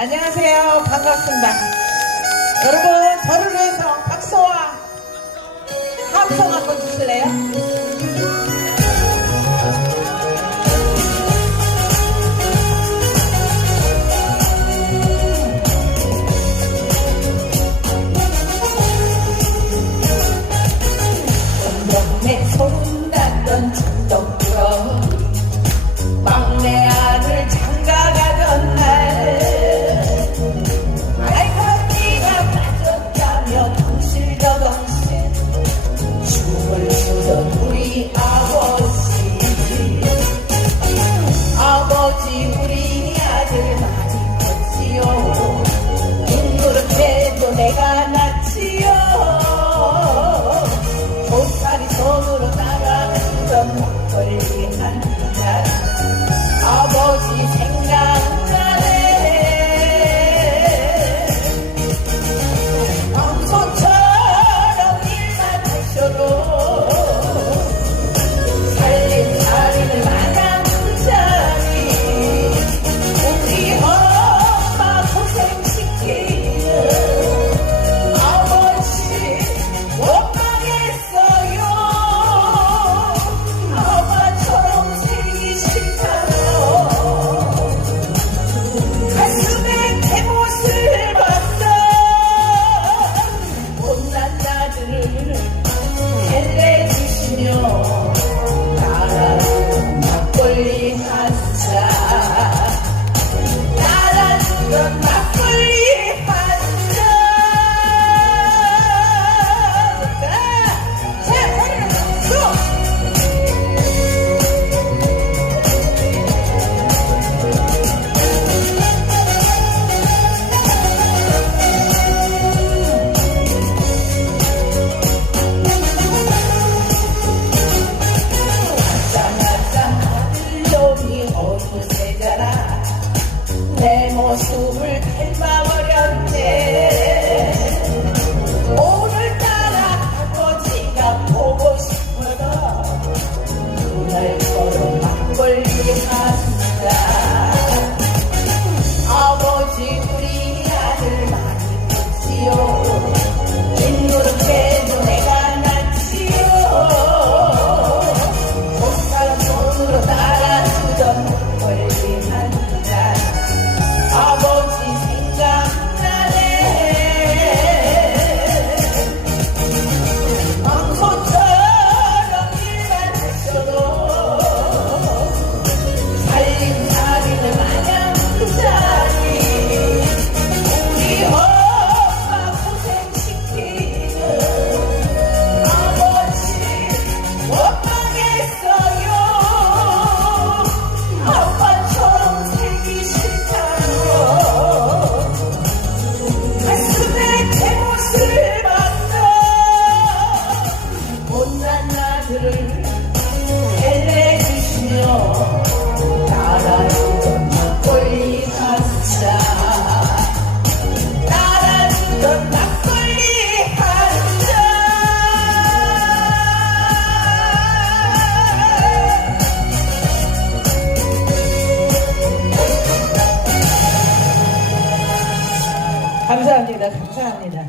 안녕하세요. 반갑습니다. 여러분, 저를 위해서 박수와 함성 한번 주실래요? 감사합니다.